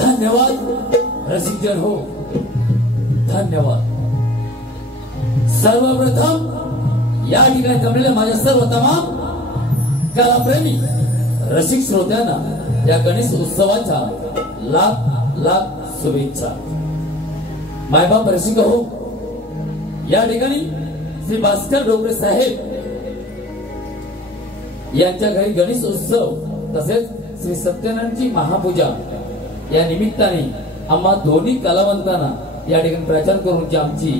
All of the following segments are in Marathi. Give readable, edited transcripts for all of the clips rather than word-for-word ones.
धन्यवाद रसिकजन हो, धन्यवाद। सर्वप्रथम या ठिकाणी जमलेल्या माझ्या सर्व तमाम कलाप्रेमी रसिक श्रोत्यांना या गणेश उत्सवाच्या लाख लाख शुभेच्छा। मायबाप रसिक हो, या ठिकाणी श्री भास्कर डोंगरे साहेब यांच्या घरी गणेश उत्सव तसेच श्री सत्यनारायणची महापूजा या निमित्ताने आम्हा दोन्ही कलावंतांना या ठिकाणी प्रचार करून जी आमची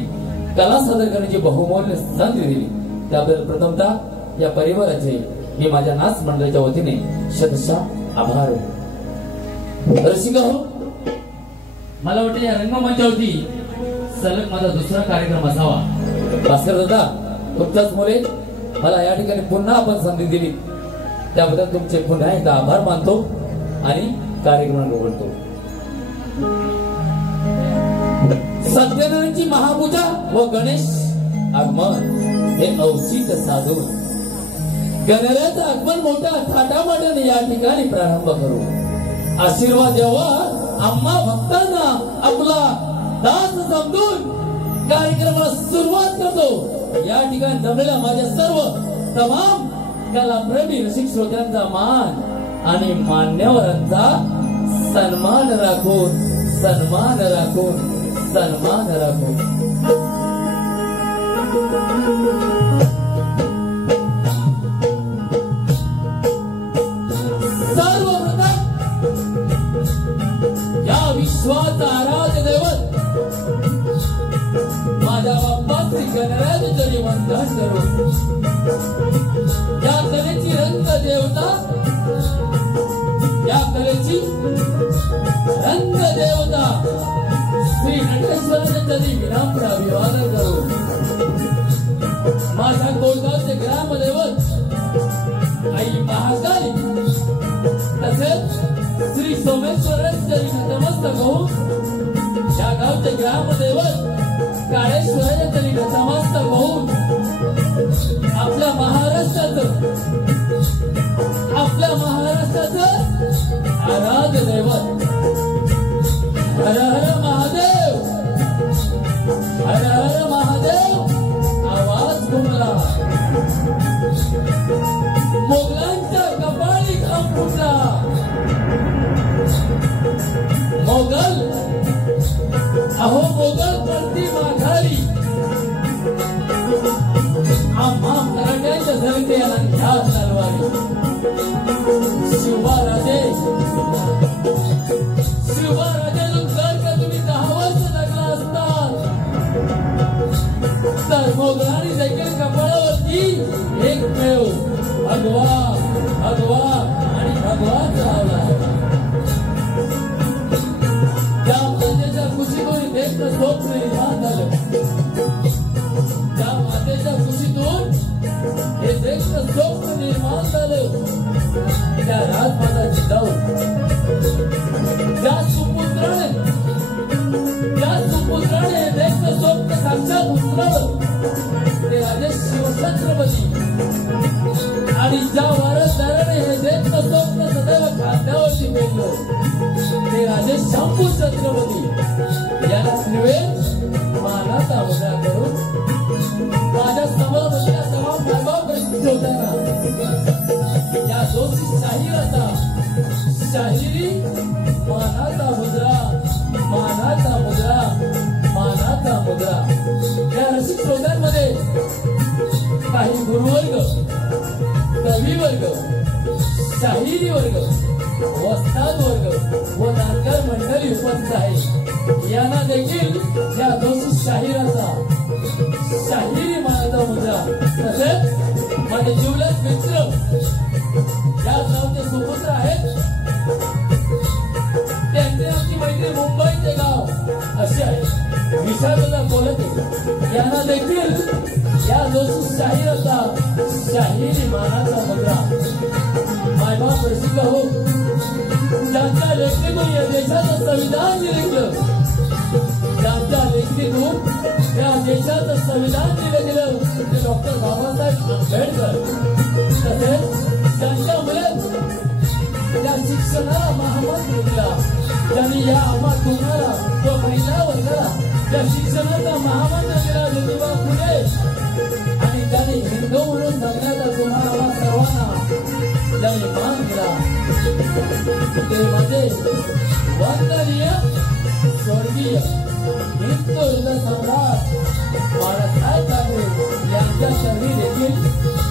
कला सादर करण्याची बहुमूल्य संधी दिली त्याबद्दल प्रथमतः या परिवाराचे मी माझ्या नाच मंडळाच्या वतीने शतशः आभार। रसिक हो, मला वाटतं या रंगमंचावरती सलग माझा दुसरा कार्यक्रम असावा। भास्कर दादा, तुमच्याच मुले मला या ठिकाणी पुन्हा आपण संधी दिली त्याबद्दल तुमचे पुन्हा एकदा आभार मानतो आणि कार्यक्रम निवडतो। सत्यनारायणची महापूजा व गणेश आगमन हे औचित्य साधून गणरायाचं आगमन मोठ्या थाटामाटाने या ठिकाणी प्रारंभ करू। आशीर्वाद द्यावा आम्हा भक्तांना आपला दास समजून कार्यक्रमाला सुरुवात करतो। या ठिकाणी जमलेल्या माझ्या सर्व तमाम कलाप्रेमी रसिक श्रोत्यांचा मान आणि मान्यवरांचा सन्मान राखून सन्मान राखून सन्मान राखून सर्वप्रथम या विश्वाचा आराध्य दैवत माझ्या बाप्पा श्री गणरायाचे तरी वंदन करू। या कलेची रंग देवता, या कलेची रंग देवता श्री नटेश्वराचे तरी विनम्र अभिवादन करू। माझ्या कोळगावचे ग्रामदैवत आई महाकाली तसेच श्री सोमेश्वराचे तरी नतमस्तक होऊन या गावचे ग्रामदैवत काळेश्वराचे तरी नतमस्तक होऊन आपल्या महाराष्ट्राचं आराध्य दैवत हर हर महादेव, हर हर महादेव आवाज घुमला। मोगलांच्या कपाळी घाम फुटला। मोगल अहो मोगल परती माघारी आम्हा मराठ्यांच्या धरते घ्या तलवारी। शिवराजे जर का तुम्ही 10 वर्ष लागला असतात तर मोगलांनी देखील कपाळावरती एकमेव भगवा भगवा आणि भगवान लावला। त्या मातेच्या खुशीतून देखणं स्वप्न निर्माण झालं। त्या मातेच्या खुशीतून हे देखणं स्वप्न त्या राजमाता जिजाऊ ज्या सुपुत्राने देखतं स्वप्न साक्षात उतरवलं ते राजे शिवछत्रपती आणि ज्या वारसदाराने हे देखतं स्वप्न सदैव खांद्यावरती पेललं ते राजे शंभू छत्रपती याला निवेद मानाचा मुद्रा करून माझ्या समोर बसलेल्या तमाम वैभव करीत होताना या दोषी शाहिराचा शाहिरी मानाचा मुद्रा मानाचा मुद्रा मानाचा मुद्रा या रसिक श्रोत्यांमध्ये काही गुरुवर्ग कवी वर्ग शाहिरी वर्ग वस्ताद वर्ग व नाटककार मंडळी उपस्थित आहे यांना देखील या दोषी शाहिराचा शाहिरी मानाचा मुद्रा तसेच माझे जिवलग मित्र या गावचे सुपुत्र आहेत त्यांचे आमची मैत्री मुंबईचे गाव असे आहे विशालदा कोलते यांना देखील या दोषी शाहिराचा शाहिरी मानाचा मुद्रा मायबाप रसिक हो ज्यांच्या लेखणीतून या देशाचं संविधान लिहिलं ज्यांच्या लेखणीतून या देशाचं संविधान लिहिलं गेलं ते डॉक्टर बाबासाहेब आंबेडकर तसेच त्यांच्यामुळे त्या शिक्षणाला महामंत्र दिला त्यांनी या आम्हा तुम्हाला व महिला वर्गाला त्या शिक्षणाचा महामंत्र दिला ज्योतिबा फुले आणि त्यांनी हिंदू म्हणून जगण्याचा तुम्हाला सर्वांना त्यांनी मान दिला ते माझे वंदनीय स्वर्गीय हिंदू सम्राट बाळासाहेब ठाकरे यांच्या सर्वी देखील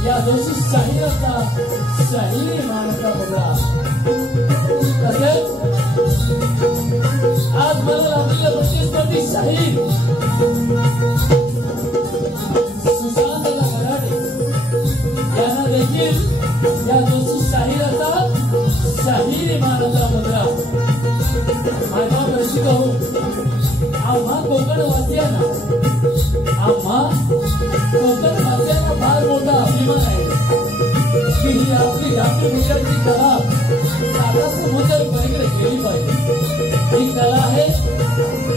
या दोषी शाहिराचा शाहिरी मानाचा मुद्रा तसेच आज मला लाभलेलं प्रतिस्पर्धी शाहीर सुशांतला मराठे यांना देखील या दोषी शाहिराचा शाहिरी मानाचा मुद्रा मायबाप रसिक हो आम्हा कोकणवासियांना फार मोठा अभिमान आहे की ही आपली राष्ट्रभूषाची कला साधा समुद्र पलीकडे गेली पाहिजे ही कला आहे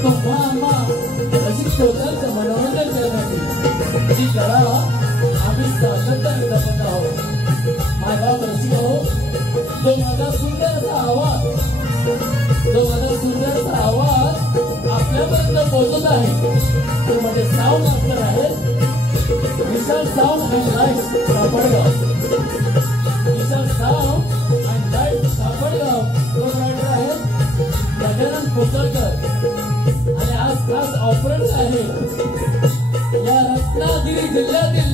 तुम्हा आम्हा रसिक श्रोत्यांचं मनोरंजन करण्याची ही कला आम्ही सातत्याने जपत आहोत मायबाप रसिक हो जो माझा सुंदर असा आवाज आपल्यापर्यंत पोहोचत आहे तो मध्ये साऊंड मास्टर आहे Vishal sound and light Sapadgaon Vishal sound and light Sapadgaon तो रायटर आहे गजानन कोसळकर आणि आज खास ऑपरेटर आहे या रत्नागिरी जिल्ह्यातील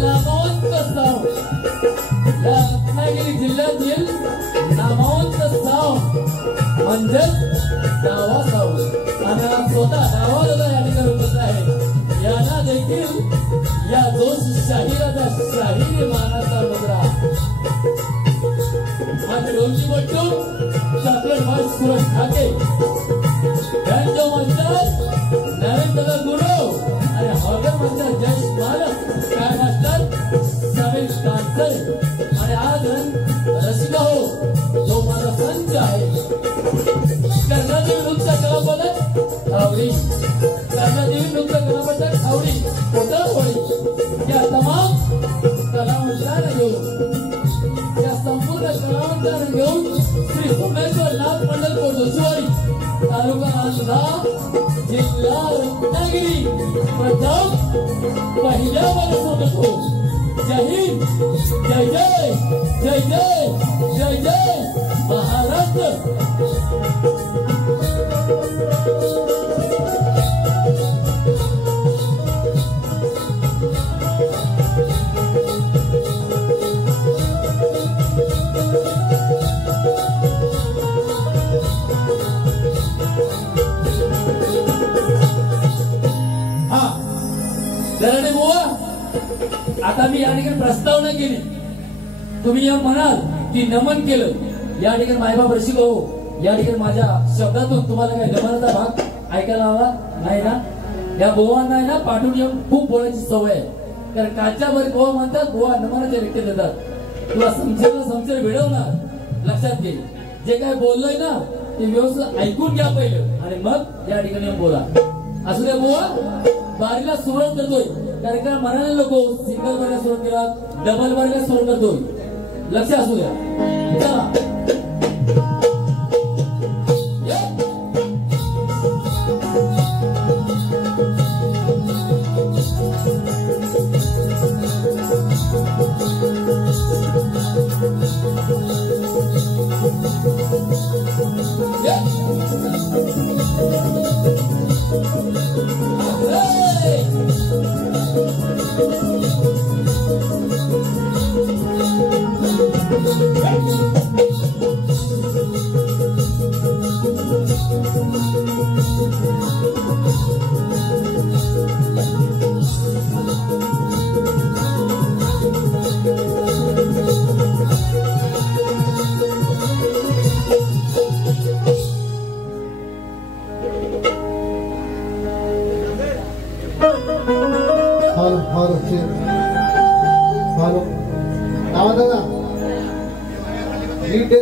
नामवंत साऊंड म्हणजेच डावा साऊंड आणि स्वतः डावा दादा या ठिकाणी उपस्थित आहे यांना देखील या दोषी शाहिराचा शाहिरी मानाचा मुद्रा माझे ढोलकी बट्टू चॉकलेट बॉय सुरेश ठाके यांच्या मंचात नरेंद्र गुरव आणि हॉर्गन मंचात जयेश मालक काय मास्टर समीर कांचरे आणि आज रसिक हो जो माझा संच आहे कर्णादेवी नृत्य कलापथक आवडी कर्णादेवी नृत्य कलापथक आवडी कोतळवाडी या तमाम कलावंतांना घेऊन या संपूर्ण कलावंतांना घेऊन श्री सोमेश्वर नाथ पंढरपूर जोशीवाडी तालुका नांदगाव जिल्हा रत्नागिरी प्रथम पहिल्या वर्गात होतो जय हिंद जय जय जय जय जय जय महाराष्ट्र दराडे बुवा आता मी या ठिकाणी प्रस्तावना केली तुम्ही या म्हणाल की नमन केलं या ठिकाणी मायबाप रसिक हो या ठिकाणी माझ्या शब्दातून तुम्हाला काही नमनाचा भाग ऐकायला आला नाही ना या बुवांना आहे ना पाठवून येऊन खूप बोलायची सवय आहे कारण काच्या वर बुवा म्हणतात बुवा नमनाचे रिक्त देतात तुला समजेल भिडवणार लक्षात घे, जे काय बोललोय ना ते व्यवस्थित ऐकून घ्या पहिलं आणि मग या ठिकाणी बोला. असू द्या बुवा, बारीला सुरुवात करतोय. कार्यक्रम म्हणाले लोक सिंगल बारीला सुरुवात केला, डबल बारीला सुरुवात करतोय. लक्ष असू द्या.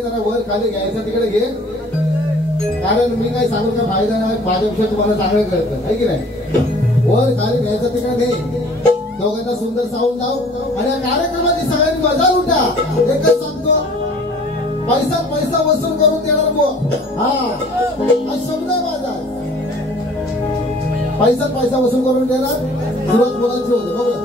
चला वर खाली घ्यायचं तिकडे घे, कारण मी काय सांगू का फायदा नाही, माझ्यापेक्षा तुम्हाला चांगलं कळतं आहे की नाही. वर खाली घ्यायचं तिकडे घे, दोघांना सुंदर साऊंड लाव आणि या कार्यक्रमाची सगळ्यांनी मजा लुटा. एकच सांगतो, पैसा पैसा वसूल करून देणार बो. हा शब्द माझा, पैसा वसूल करून देणार. सुरुवात बोलायची होती बरोबर.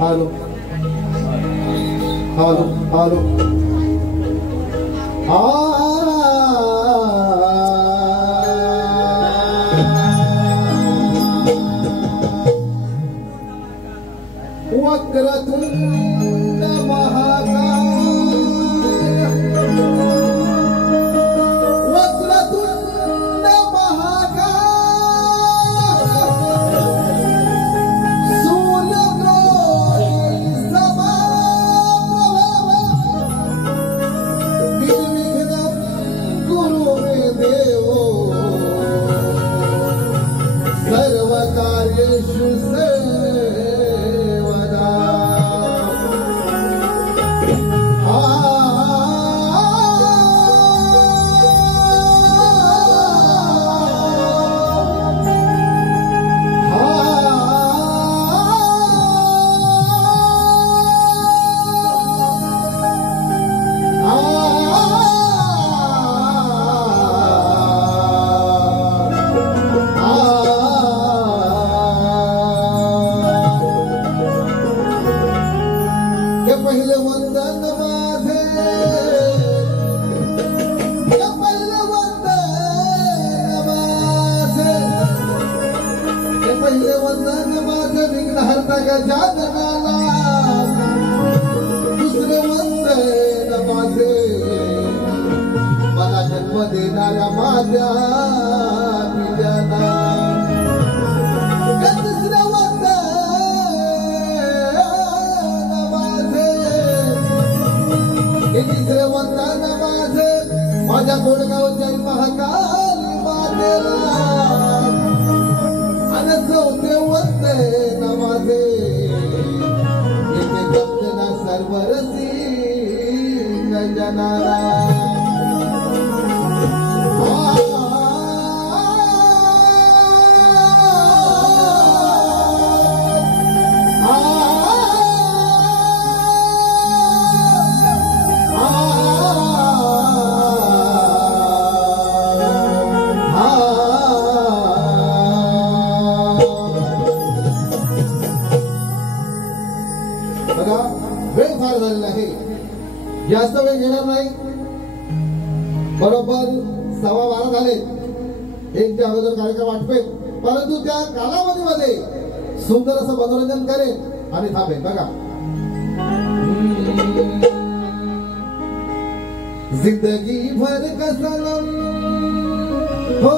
Halo. वक्रतुंड महाकाय वक्रतुंड महाकाय सूर्यग्रही समाप्रभ निर्विघ्नं कुरु मे देवो सर्वकार्येषु पहिले वंदन माझे पहिले वंदन माझे पहिले वंदन माझे विघ्नहर्ता गजाननाला दुसरे वंदन माझे मला जन्म देणाऱ्या माझ्या पित्याला तिसरे तिसरे वंदन माझे माझ्या गोडगावच्या महाकाली मातेला आणि चौथे वंदन माझे इथे जपना सर्वरसी गंजनाला वेळ फार झालेला आहे, जास्त वेळ घेणार नाही. बरोबर 12:15 झाले. एक ते अगोदर कार्यक्रम आटपेल, परंतु त्या कालावधीमध्ये सुंदर असं मनोरंजन करेल आणि थांबेल. बघा, जिंदगी भर का सनम हो,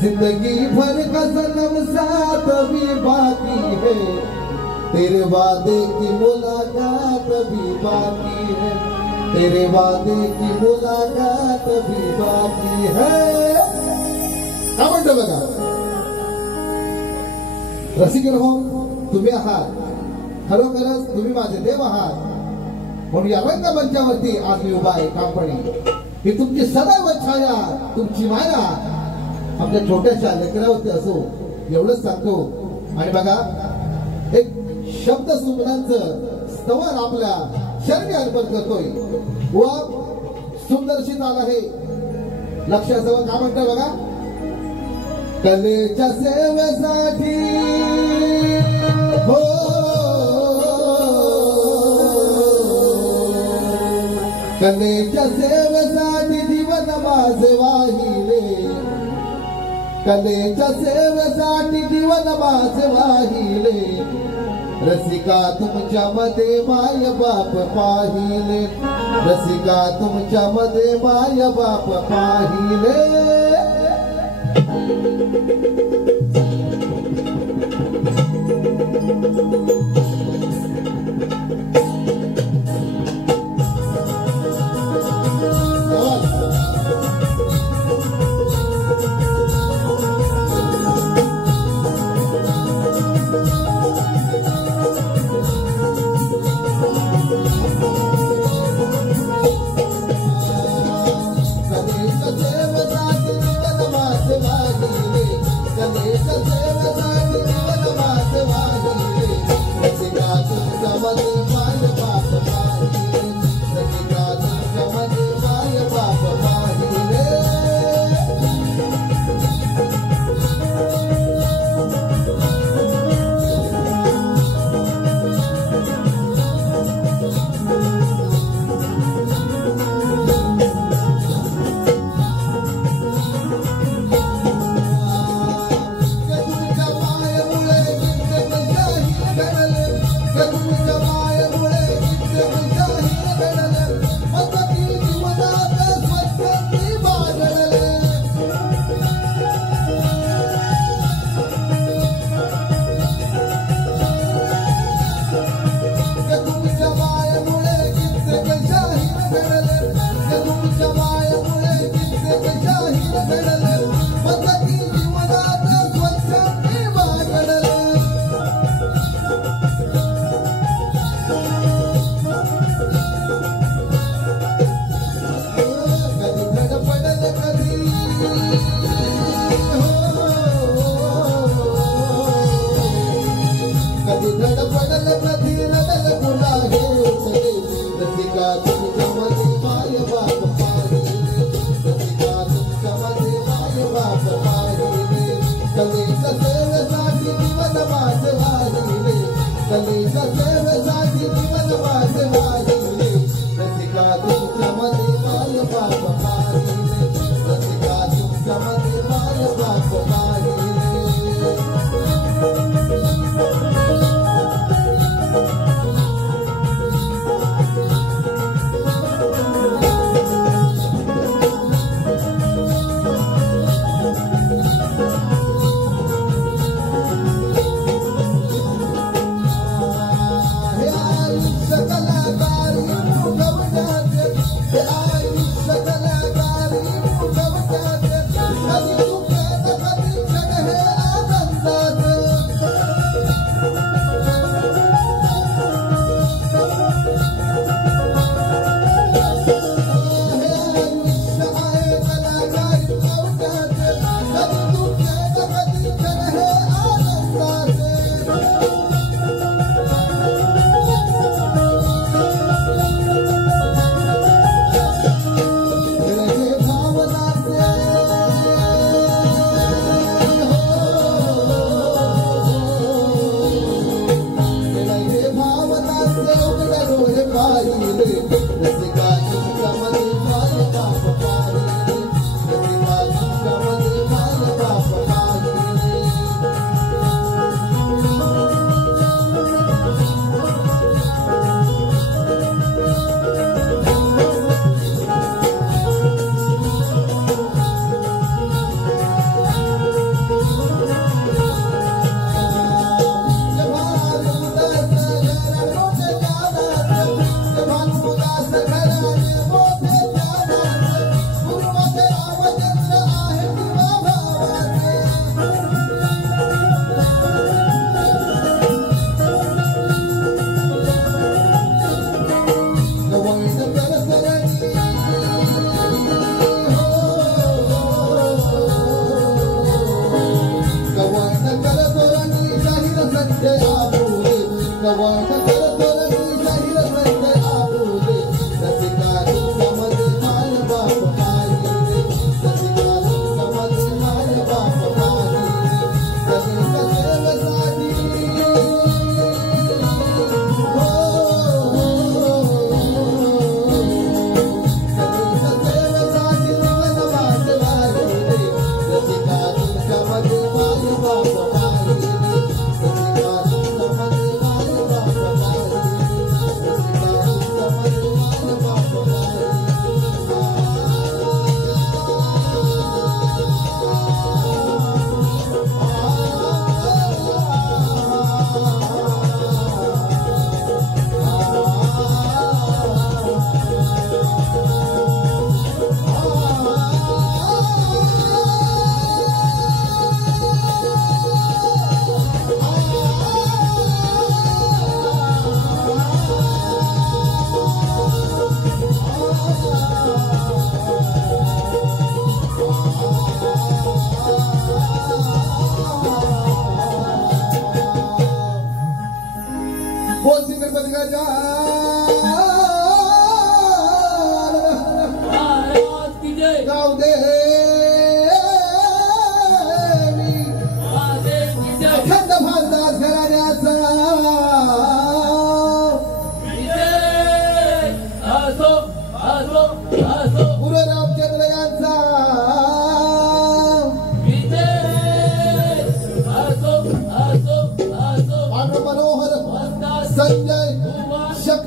जिंदगी भर का सनम साथ भी बाकी है, तेरे वादे की मुलाकात भी बाकी है, तेरे वादे की मुलाकात भी बाकी है. काय म्हणतो बघा रसिकन हो, तुम्ही आहात खरोखरच, तुम्ही माझे देव आहात. म्हणून या रंगमंचावरती आज मी उभा आहे ठामपणे. ही तुमची सदैव छाया, तुमची माया आपल्या छोट्याशा लेकरावरती असो एवढंच सांगतो. आणि बघा एक शब्द सुमनांचं स्तवन आपल्या शरणी अर्पण करतोय व सुंदरशी चाल आहे. लक्षासह काय म्हणतोय बघा, कलेच्या सेवेसाठी हो, कलेच्या सेवेसाठी जीवन माझे वाहिले, कलेच्या सेवेसाठी जीवन माझे वाहिले. रसिका तुमच्या मध्ये माय बाप पाहिले, रसिका तुमच्या मध्ये माय बाप पाहिले.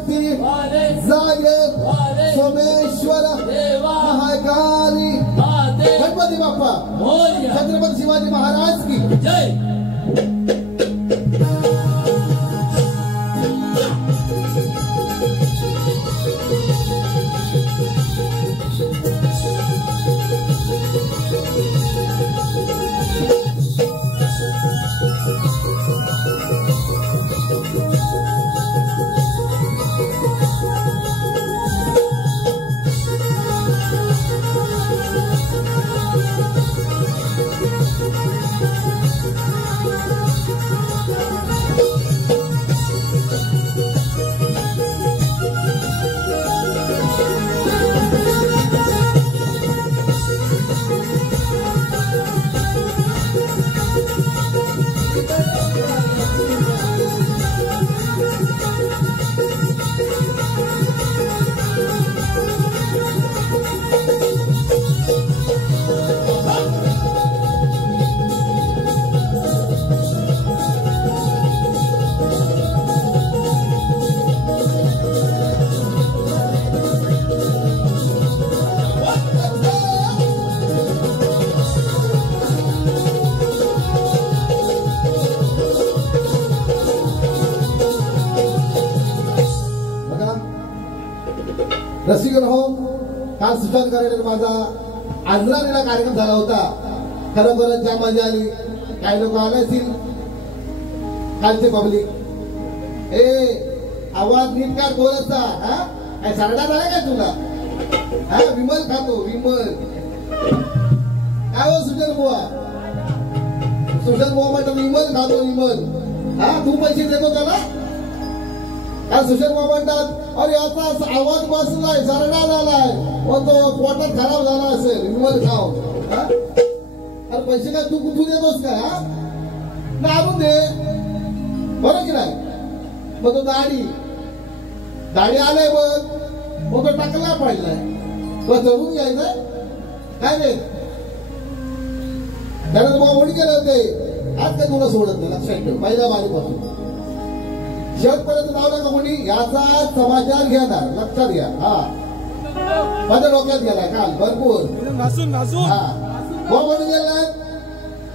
शक्ती जागे सोमेश्वर महाकाली गणपती बाप्पा छत्रपती शिवाजी महाराज की जय. रसिकन हो, काल सूचन करायला माझा आंध्राला कार्यक्रम झाला होता. खरोखरच ज्या मजा आली. काही लोक आले असतील कालचे पब्लिक. आवाज नीट का बोलता काय सरडा झाला काय तुला? विमल खातो विमल. काय हो सुजन बुवा? सुजन बुवा म्हणतो विमल खातो विमल. तू पैसे देतो त्याला? सुजन बुवा म्हणतात अरे याचा आवाज बसलाय सरडा झालाय तो पोटात खराब झाला असेल विमल खाऊ. अरे पैसे काय तू देतोस का? आणून दे बरं की नाही. मग तो दाढी आलाय मग तो टाकला पाडलाय मग चढून घ्यायचंय काय नाही. त्यानं तुम्हाला म्हणून केले होते आज काय तुला सोडत नाही. लक्षात ठेव पहिल्या बारीपासून शेवटपर्यंत नाव नका कोणी याचा समाचार घेणार. लक्षात घ्या. माझ्या डोक्यात गेलाय काल भरपूर म्हणून गेलाय.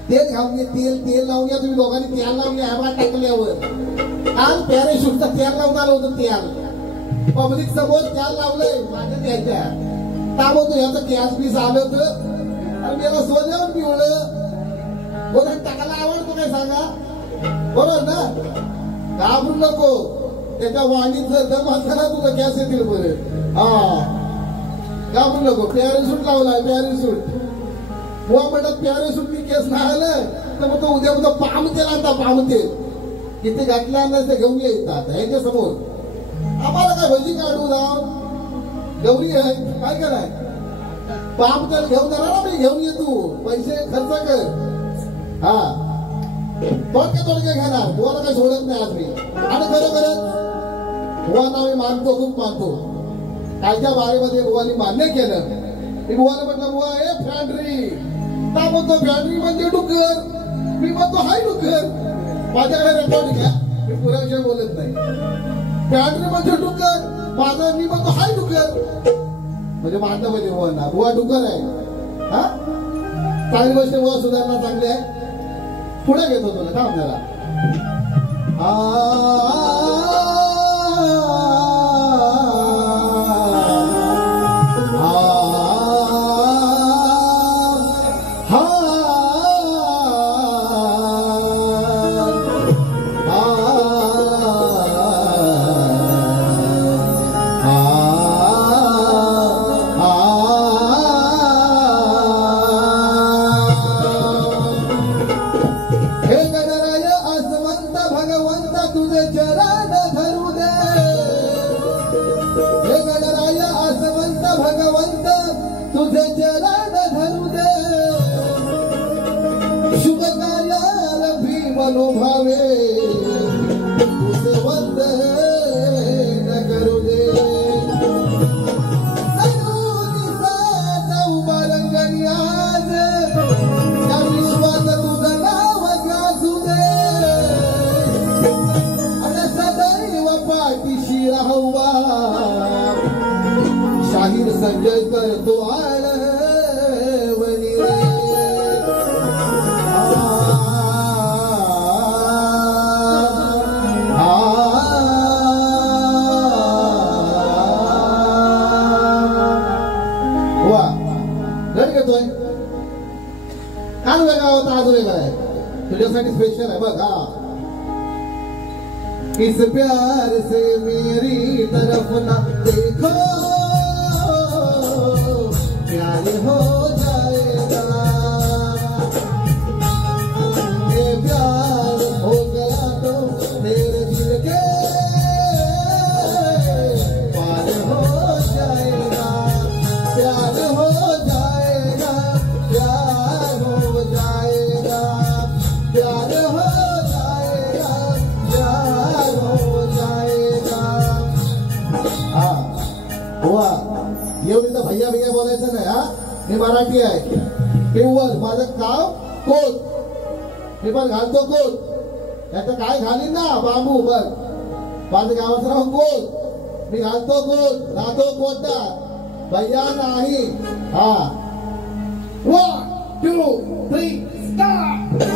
तेल खाऊन घे तेल लावून घ्या तुम्ही दोघांनी. तेल लावून घ्या आम्हाला टाकल्यावर काल पॅरेशूटचं तेल लावून आलं होतं. तेल पब्लिक समोर तेल लावलंय माझ्या द्यायच्या ताबडतोब याचं गॅस पीस आलं होतं आणि याला सोन्यावर पिवळं बोला टाकायला आवडतो काय सांगा बरोबर ना. घाबरू नको. त्याच्या वाणीत जर दम असताना तुझा गॅस येतील बरं. घाबरू नको. पॅरेशूट लावलाय पॅरेशूट. बुवा म्हणतात पॅरेशूट मी केस नाही आलं तर मग तो उद्या पामतेल आणता पामतेल इथे घातल्या ते घेऊन येतात ह्याच्या समोर. आम्हाला काय भजी काढू जाऊ गौरी आहे काय कराय पामतेल घेऊन जाणार ना मी घेऊन येतो पैसे खर्च कर. थोडक्या घेणार. बुवाला काही सोडत नाही आज मी. आणि खरोखरच बुवांना मी मानतो खूप मानतो. कालच्या बारेमध्ये बुवानी मान्य केलं. मी बुवाला म्हटलं बुवा फॅन्ड्री का म्हणतो फॅन्ड्री म्हणजे डुक्कर. मी म्हणतो हाय डुक्कर. माझ्याकडे रेकॉर्डिंग घ्या मी पुऱ्या विषय बोलत नाही. फॅन्ड्री म्हणजे डुक्कर माझं मी म्हणतो हाय डुक्कर म्हणजे मानलं पाहिजे बुवांना. बुवा डुक्कर आहे. चांगली गोष्ट बुवा सुधारणा चांगली आहे. पुढे घेतो तुला थांब जरा. मनोभावे तुझे वंद न करू दे. उभारंगणी आज या विश्वात तुझं नाव गाजू दे आणि सदैव पाठीशी राहू. संजय करतो आळवणी वा गड घेतोय काल वेगळा होता आज वेगळा आहे तुझ्यासाठी स्पेशल आहे बघ हा इस प्यार से मेरी तरफ ना देखो प्यार हो जाएगा ये प्यार हो गया तो तेरे दिल के पार हो जाएगा प्यार हो जाएगा प्यार हो जाएगा प्यार हो जाएगा प्यार हो जाएगा हाँ हुआ एवढी तर भैया भैया बोलायचं नाही हा मी मराठी आहे केवळ माझं गाव कोट मी पण घालतो कोट याचं काय घालीन ना बांबू बघ माझं गावाचं नाव कोट मी घालतो कोट राहतो कोटा भैया नाही हा 1 2 3 स्टार्ट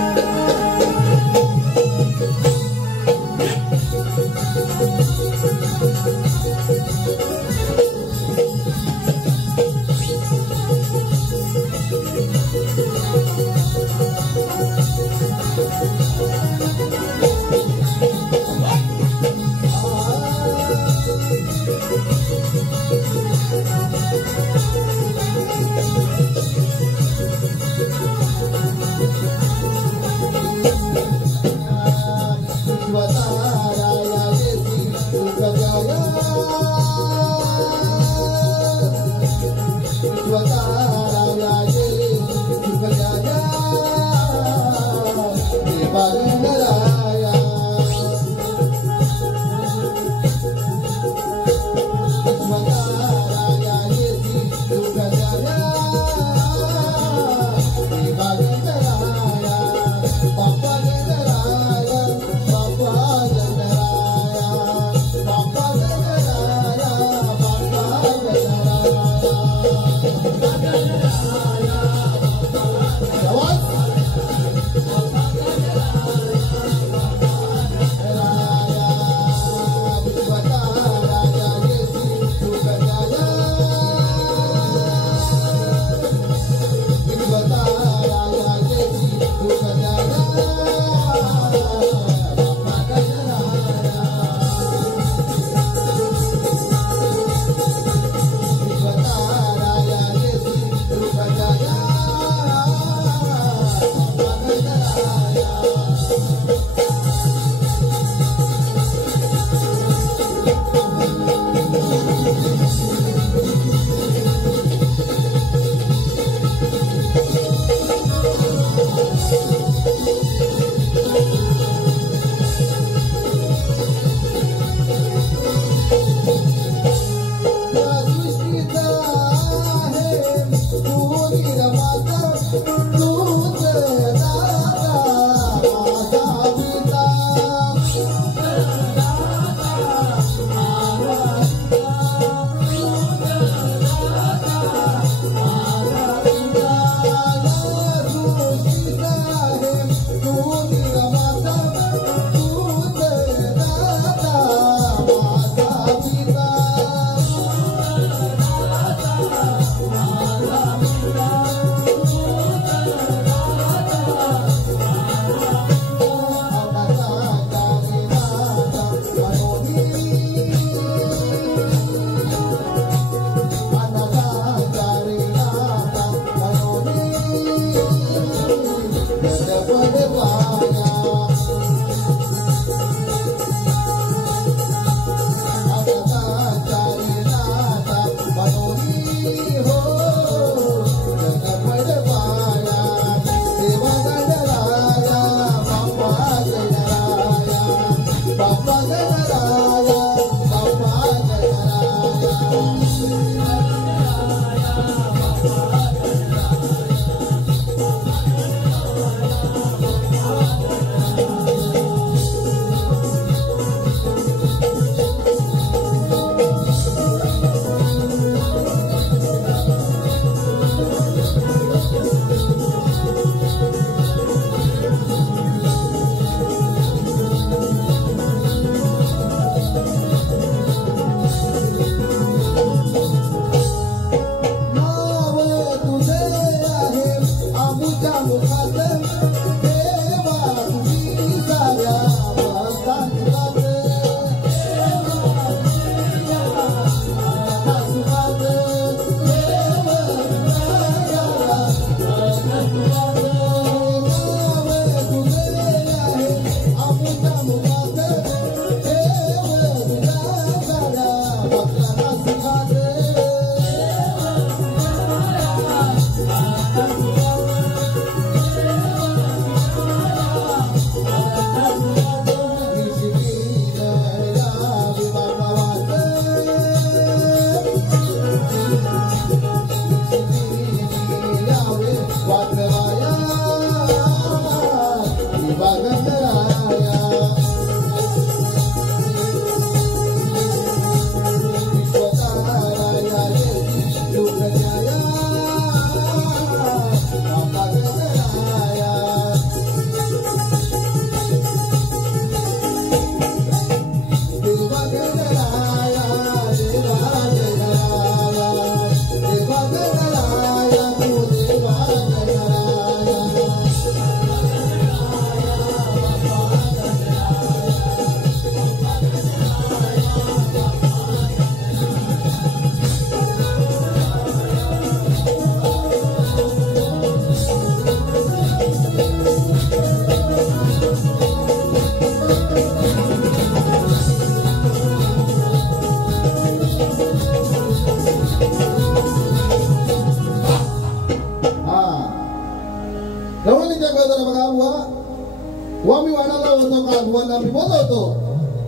व मी वाढायला होतो का बुवांना मी बोलवतो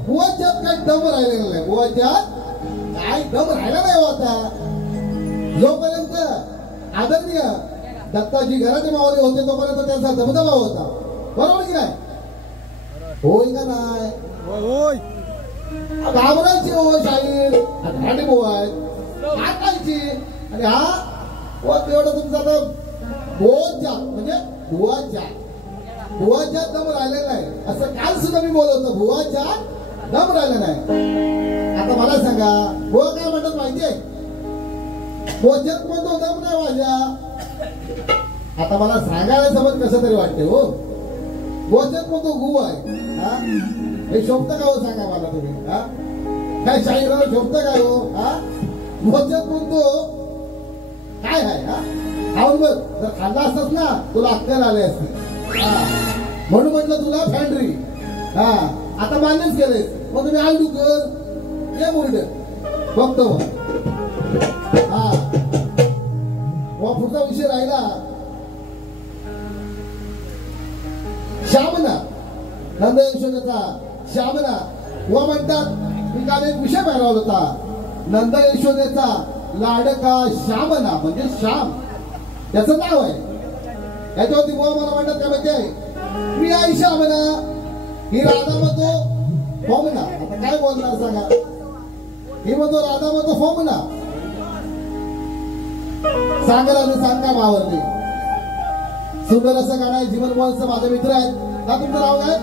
बुवाच्यात काही दम राहिलेला नाही बुवाच्यात काय दम राहिला नाही होता जोपर्यंत आदरणीय दत्ताजी घराचे मावळे होते तोपर्यंत त्यांचा दबदबा होता बरोबर की नाही होय का नाही घाबरायची हो शाहीर घाटे बुवा टाकायची आणि हा व तेवढं तुमचा तर बुवाच्या म्हणजे बुवाच्या दम राहिलेला आहे असं काल सुद्धा मी बोलवतो बुवाच्या दम राहिला नाही आता मला सांगा बुवा काय म्हणतात माहितीये बुवाच्यात म्हणतो दम नाही माझ्या आता मला सांगायला समज कसं तरी वाटते हो बुवाच्यात म्हणतो गु आहे हे शोभत का हो सांगा मला तुम्ही काय शाहीराला शोभत काय हो बुवाच्यात म्हणतो काय आहे हा बघ जर खाल्ला असतात ना तुला अक्कल आले असते म्हणून म्हटलं तुला फॅन्ड्री आता मान्यच केलंय मग तुम्ही आलडू कर ये मुरड बघतो पुढचा विषय राहिला श्यामना नंद यशोदेचा श्यामना व म्हणतात मी काल एक विषय मिळवला होता नंद यशोदेचा लाडका श्यामना म्हणजे श्याम त्याचं नाव आहे त्याच्यावरती बुवा मला म्हणतात काय माहिती मी आई श्यामना ही राधा म्हणतो फोमना आता काय बोलणार सांगा ही म्हणतो राधा म्हणतो फोमना सांगायला सांगा मावरती सुंदर असं गाणं आहे जीवन मोहनचं माझे मित्र आहेत का तुमचं नाव काय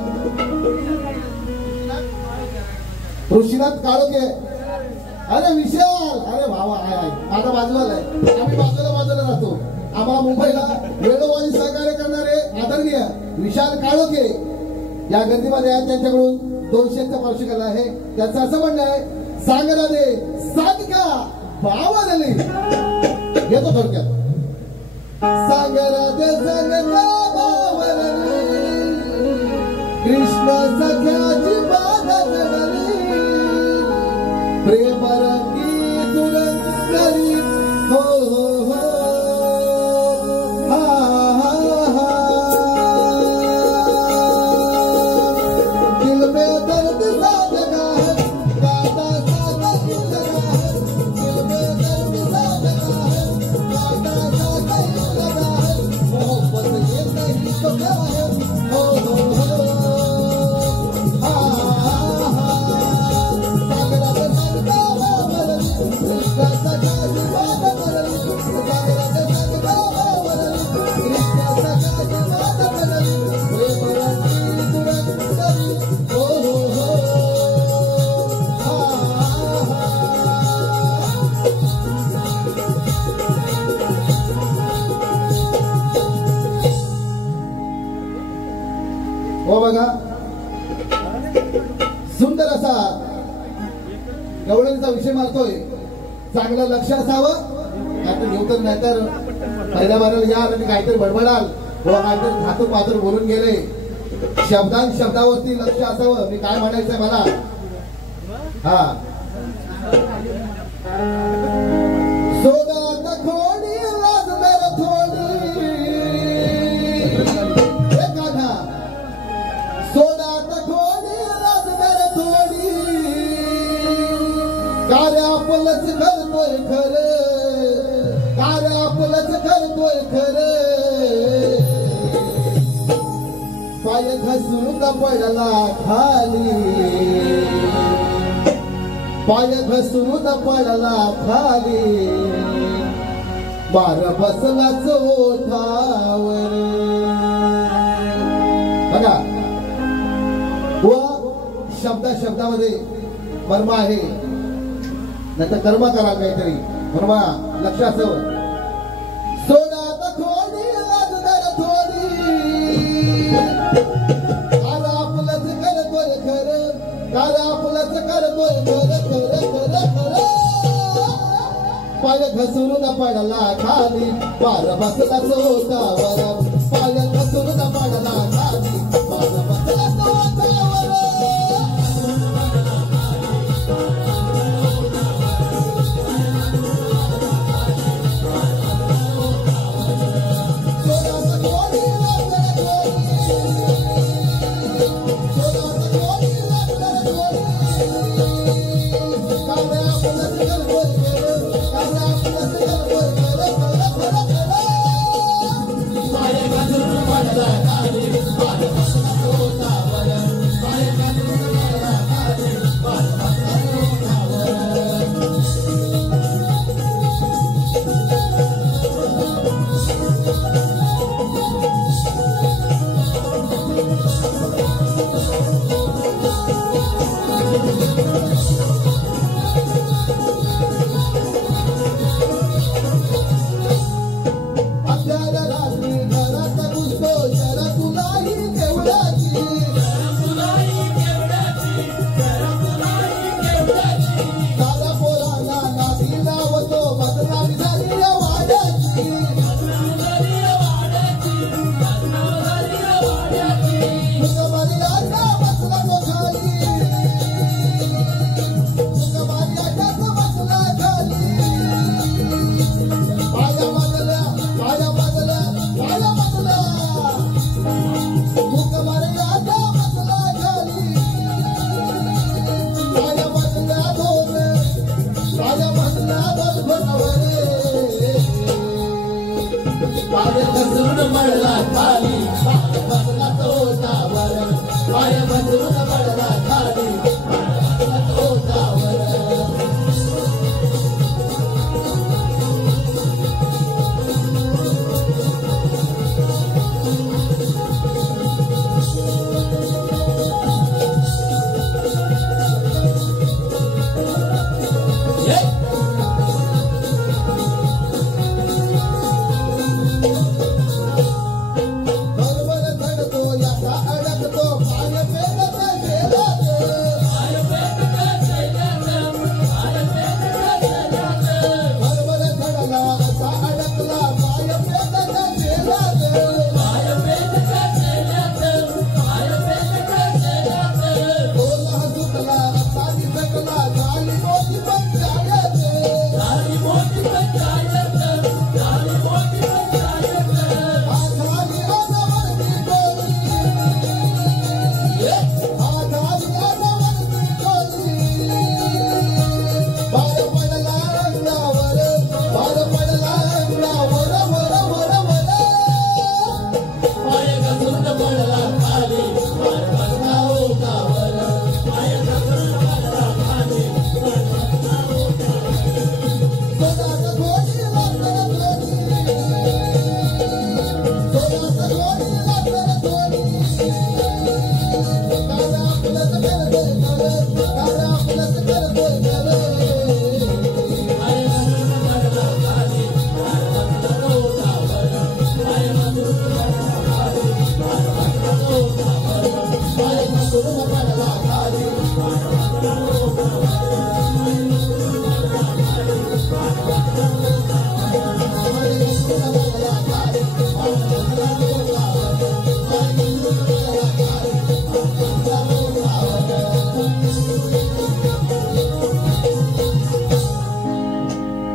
ऋषीनाथ काळोखे अरे विशाल अरे भावा आहे माझा बाजूला आहे आम्ही बाजूला राहतो आम्हाला मुंबईला वेळोवेळी सहकार्य करणारे आदरणीय विशाल काळोखे या गर्दीमध्ये आहेत त्यांच्याकडून 200चं वार्षिक आहे त्याचं असं म्हणणं आहे सांगला दे साधका भावाला येतो थोडक्यात सांगला दे साधका भावाला कृष्ण सख्याची बाधा जडली प्रेम रंगी दुरंगी हो हो हो बघा सुंदर असा गवळणीचा विषय मारतोय चांगलं लक्ष असावं नाहीतर घेऊन नाहीतर पहिल्या बाराला याल आणि काहीतरी बडबडाल किंवा काहीतरी खातून पातून बोलून गेले शब्दावरती लक्ष असावं मी काय म्हणायचंय मला आपलंच करतोय खरं, कार आपलंच करतोय खरं, पाय घसरून पडला खाली, पाय घसरून पडला खाली, बार बसला ओठावर. बघा व शब्दामध्ये मर्म आहे, नंतर कर्म करा काहीतरी म्हणवा लक्षात ठेव. सोडा आता थोडी लाजदार थोडी, कार आपलंच करतोय खरं, कार आपलंच करतोय खरं खरं खरं खरं, पाय घसरून पडला खाली, पार बसला ओठावर, पाय घसरून पडला खाली, पार बसला ओठावर.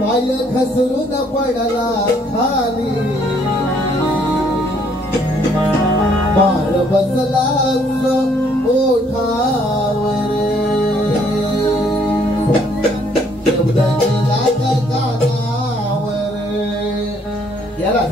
पाय घसरून पडला खाली, बाळ बसला ओठावर. उदगला कानावर गेला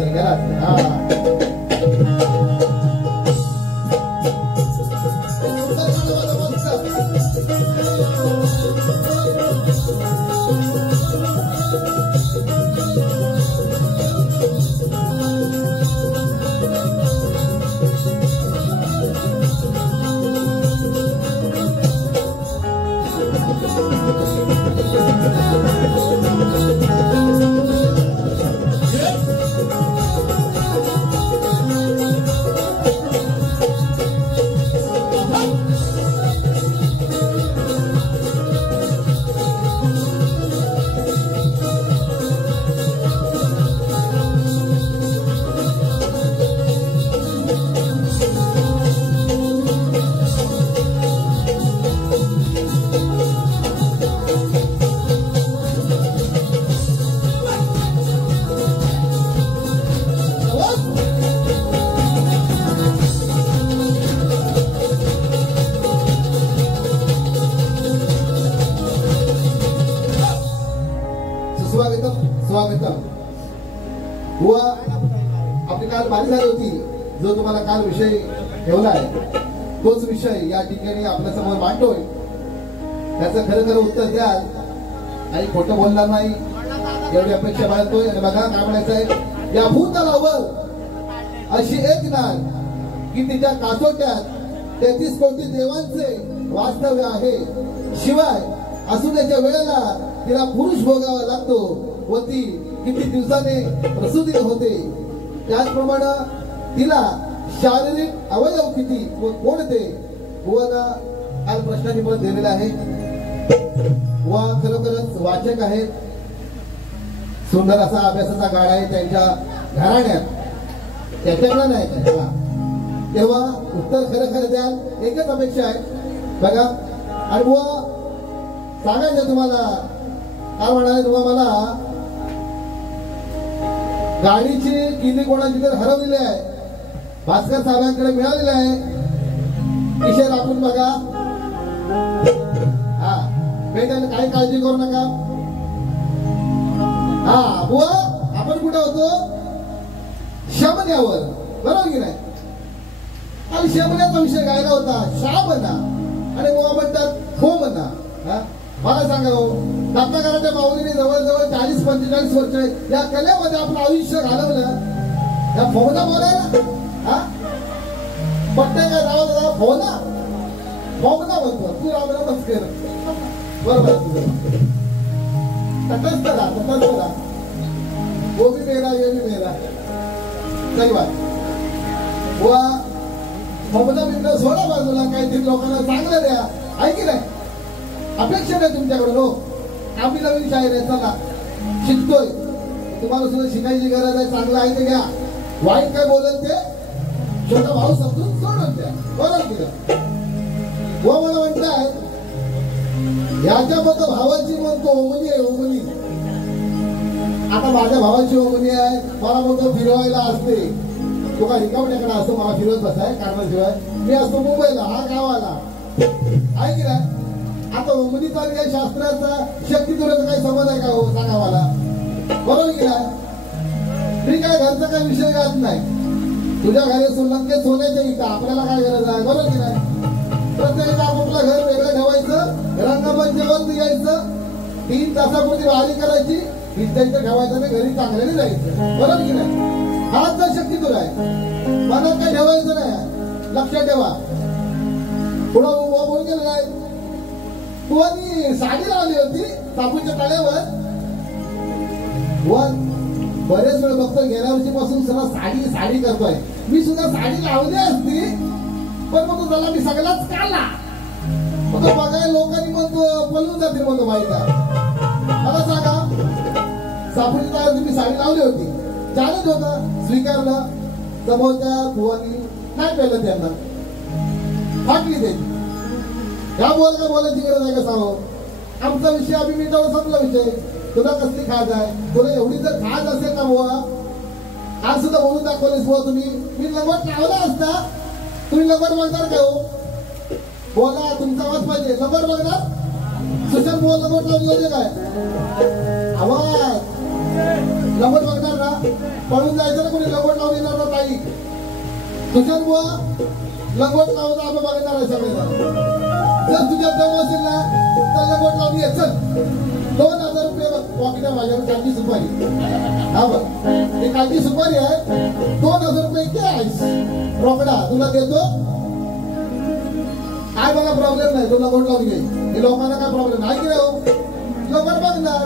स्वागतम बुवा आपली काल बारी झाली होती. जो तुम्हाला काल विषय ठेवलाय तोच विषय या ठिकाणी आपल्या समोर मांडतोय. त्याचं खरं उत्तर द्याल आणि खोटं बोलणार नाही एवढी अपेक्षा बाळगतोय. बघा काय म्हणायचं आहे. या भूतलावर अशी एक नाळ की तिच्या कासोट्यात 33 कोटी देवांचे वास्तव्य आहे. शिवाय असुण्याच्या वेळेला तिला पुरुष भोगावा लागतो व ती किती दिवसाने प्रसूती होते. त्याचप्रमाणे तिला शारीरिक अवयव किती व कोणते बुवाला काल प्रश्नाची मत दिलेला आहे. बुवा खरोखरच वाचक आहेत. सुंदर असा अभ्यासाचा गाडा आहे त्यांच्या घराण्यात. त्याच्याकडे नाही तेव्हा उत्तर खरं द्याल एकच अपेक्षा आहे. बघा आणि बुवा सांगायचं तुम्हाला काय म्हणाले. तुम्हाला मला गाडीची किल्ली कोणाची तर हरवलेली आहे. भास्कर साहेबांकडे मिळालेली आहे. किशोर आपण बघा. हा भेटेल काही काळजी करू नका. हा बुवा आपण कुठे होतो. शमन्यावर बरोबर की नाही. आणि शमन्याचा विषय गायला होता. शा म्हणा आणि बुवा म्हणतात हो म्हणा. मला सांगा हो दत्ताकाराच्या माऊलीने जवळजवळ 40-45 वर्ष या कलेमध्ये आपलं आयुष्य घालवलं. या फोना बोलायला हा पट्टे काय जावं फोना फोना म्हणतो. तू रामरामच कर बरोबर. तटस्थ राहा. वो भी मेरा ये भी मेरा. सही बात. बुवा फोना बिंदा सोडा बाजूला. काहीतरी लोकांना चांगलं द्या. ऐकी नाही अपेक्षा नाही तुमच्याकडे. लोक आम्ही नवीन शाहीर आहे चला शिकतोय. तुम्हाला सुद्धा शिकायची गरज आहे. चांगलं आहे ते घ्या. वाईट काय बोलत ते छोटा भाऊ समजून सोडून द्या. बरोबर की व मला म्हणताय याच्याबद्दल भावाची म्हणतो ओमनी आहे. ओमनी आता माझ्या भावाची ओमनी आहे. मला म्हणतो फिरवायला असते. तो का रिकामण्याकडे असतो मला फिरवत बसाय कारणाशिवाय. मी असतो मुंबईला हा गावाला आहे की नाही. आता ओमनीचा काही शास्त्राचा शक्तिदुराचा काही समज आहे का हो सांगा मला. बरोबर की नाही. मी काय घरचा काही विषय घात नाही. तुझ्या घरी सुलंके सोन्याच्या इथं आपल्याला काय गरज आहे. बरोबर की नाही. प्रत्येकाने आपापलं घर वेगळं ठेवायचं. रंगमंचावर यायचं. 3 तासापुरती वारी करायची. इथं ठेवायचं आणि घरी चांगल्याने जायचं. बरोबर की नाही. हाच तर शक्तिदुर आहे. मनात काय ठेवायचं नाही. लक्षात ठेवा. पुढं बोलून गेलं नाही. तू साडी लावली होती साबूच्या तळ्यावर. बरेच वेळ बघतो गेल्या वर्षीपासून सर्व साडी साडी करतोय. मी सुद्धा साडी लावली असती पण मग त्याला मी सगळाच काढला. मग बघाय लोकांनी मग पळून जातील म्हणतो बाईका. मला सांगा साबूच्या तळ्यावर तुम्ही साडी लावली होती. चालत होता स्वीकारलं. समोरच्या बुवानी नाही पेलं त्यांना फाटली त्याची. या बोलायची गरज आहे का सांगू. आमचा विषय आम्ही मिनिटावर संपला विषय. तुला कसली खाज आहे. तुला एवढी जर खाज असेल ना बुवा आज सुद्धा बोलून दाखवलेस बुवा तुम्ही. मी लगवट लावला असता. तुम्ही लगवट बघणार का हो. बोला तुमचा आवाज पाहिजे. लगवट बघणार सुशांत बोल लंगोट लावली होते काय आवाज लंगोट बघणार ना पळून जायचं ना कोणी लंगोट लावून येणार ना ताई सुशांत बुवा लंगोट लावून आपण बघणार आहे सगळेजण जर तुझ्या दम असेल ना तर लंगोट लावून ये चल 2000 रुपये पॉकेट आहे माझ्याकडे कालची सुपारी हा बघ ही कालची सुपारी आहे 2000 रुपये कॅश रोकडा तुला देतो काय मला प्रॉब्लेम नाही तुला लंगोट लावून घे हे लोकांना काय प्रॉब्लेम नाही की हो लंगोट बघणार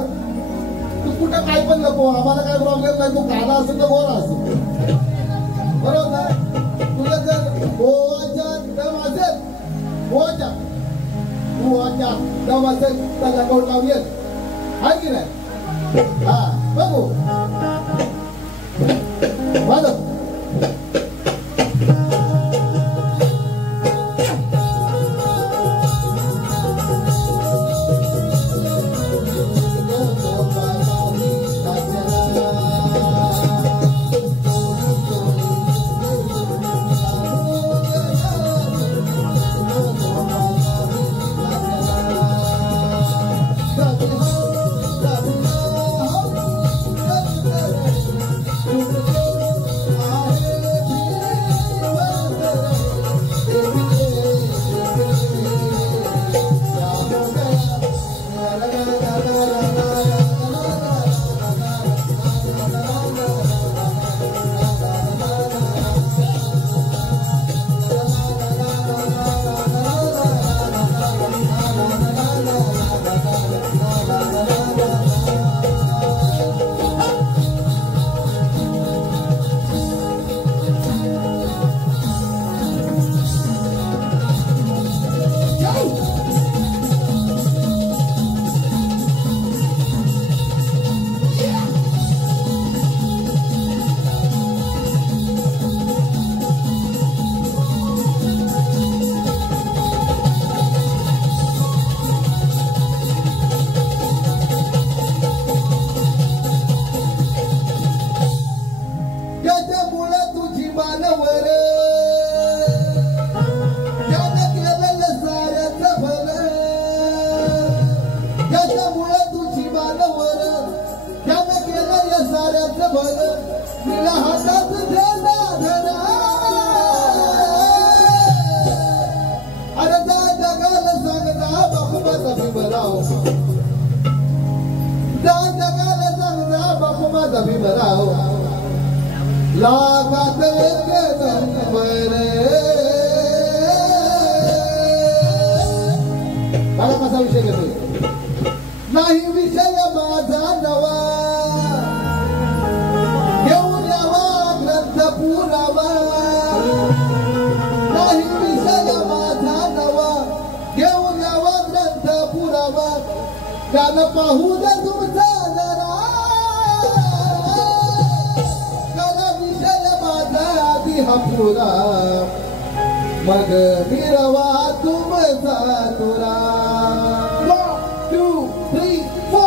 तू कुठं काय पण नको आम्हाला काय प्रॉब्लेम नाही तू काला असेल तर गोरा असेल बरोबर ना तुला जर गोवाच्या दम असेल गोवाच्या दम असेल तर लंगोट लावून ये आहे की नाही हा बघू माझं कसा विषय घेतो नाही विषय माझा नवा घेऊन यावा ग्रंथ पुरावा नाही विषय माझा नवा घेऊन यावा ग्रंथ पुरावा त्यानं पाहू दे तुमचा जरा करा विषय माझा आधी हा पुरा मग मिरवा तुमचा तुरा 1 2 3 4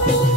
Thank you.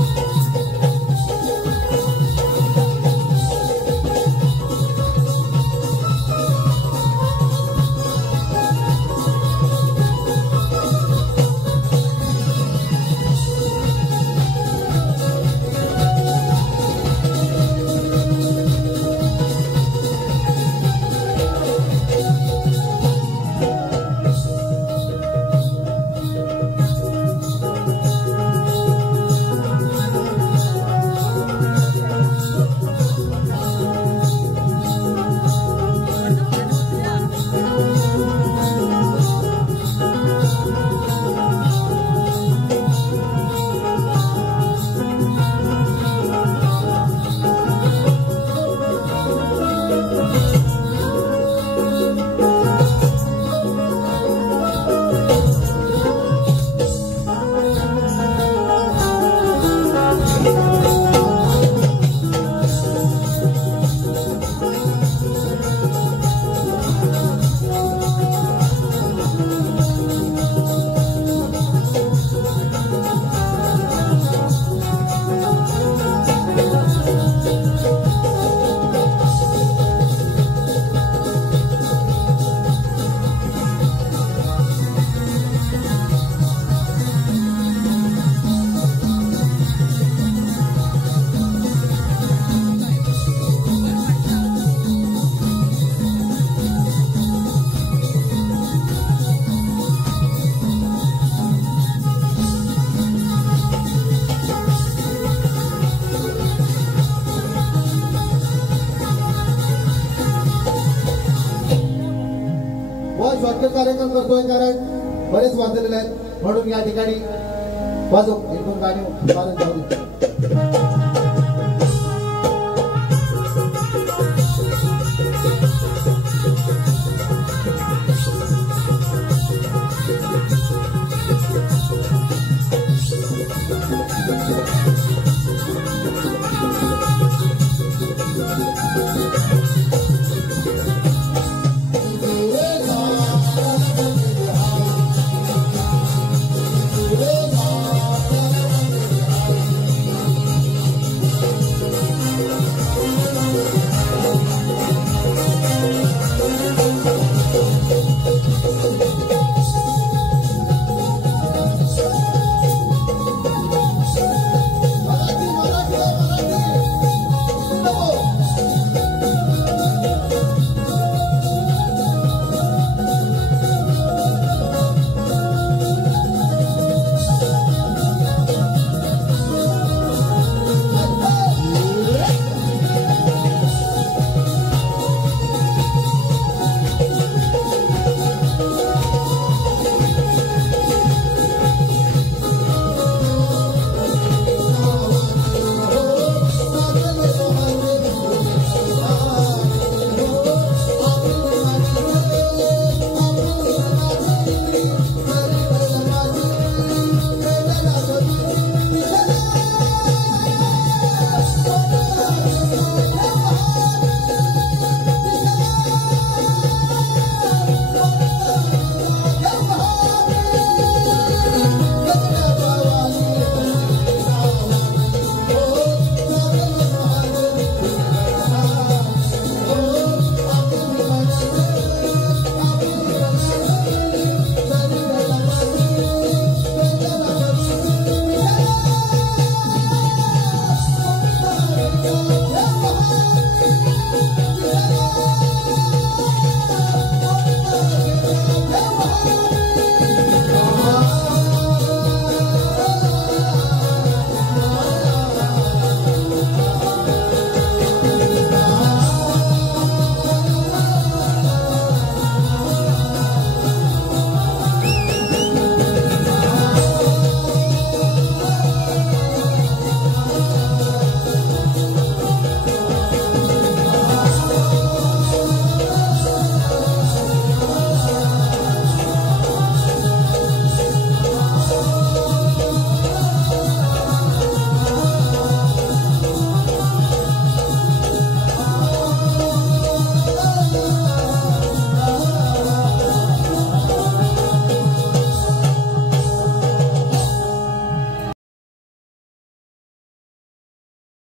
व शॉर्टकट कार्यक्रम करतोय कारण बरेच वाजलेले आहेत म्हणून या ठिकाणी वाजव एकूण गाणी जाऊ दे.